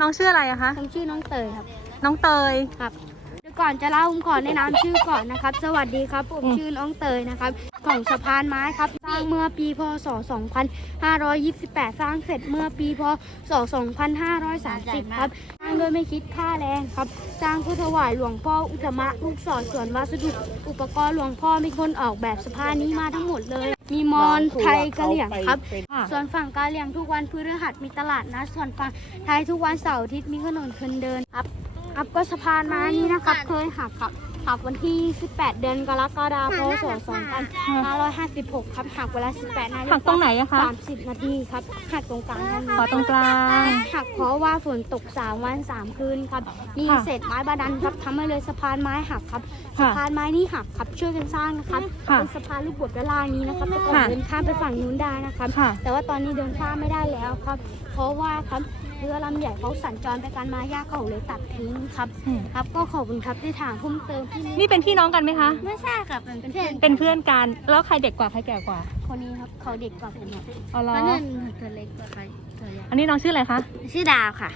น้องชื่ออะไรคะน้องชื่อน้องเตยครับ น้องเตยครับเดี๋ยวก่อนจะเล่าผมขอแนะนําชื่อก่อนนะครับ สวัสดีครับผมชื่อน้องเตยนะครับ ของสะพานไม้ครับสร้างเมื่อปีพศ 2528 สร้างเสร็จเมื่อปีพศ 2530 ครับ สร้างโดยไม่คิดค่าแรงครับสร้างเพื่อถวายหลวงพ่ออุตมะลูกศรส่วนวัสดุอุปกรณ์หลวงพ่อมีคนออกแบบสะพานนี้มาทั้งหมดเลยมีมอนไทยกะเหลี่ยงครับ ส่วนฝั่งกะเหลี่ยงทุกวันพฤหัสมีตลาดนะ ส่วนฝั่งไทยทุกวันเสาร์อาทิตย์มีถนนคนเดินครับ ครับก็สะพานมานี่นะครับเคยหักครับครับวันที่ 18 เดือนกรกฎาคมสองพันห้าร้อยห้าสิบหกครับหักเวลา 18นาฬิกาหักตรงไหนอะคะสานาทีครับหักตรงกลางขอตรงกลางหักเพราะว่าฝนตก 3 วัน 3 คืนครับ มีเศษไม้บาดันครับทำให้เลยสะพานไม้หักครับ สะพานไม้นี่หักครับช่วยกันสร้างนะครับเป็นสะพานลูกบวชระลางนี้นะครับแต่อนเดินข้ามไปฝั่งนู้นได้นะครับแต่ว่าตอนนี้เดินข้ามไม่ได้แล้วครับ เพราะว่าครับเรือลำใหญ่เขาสัญจรไปการมายากเขาเลยตัดทิ้งครับ ครับก็ขอบคุณครับที่ถามพุ่มเติมพี่นี่เป็นพี่น้องกันไหมคะไม่ใช่ค่ะเป็นเพื่อนเป็นเพื่อนกันแล้วใครเด็กกว่าใครแก่กว่า คนนี้ครับเขาเด็กกว่าเป็นหมดเพราะนั่เธอเล็กกว่าใครอันนี้น้องชื่ออะไรคะชื่อดาวค่ะ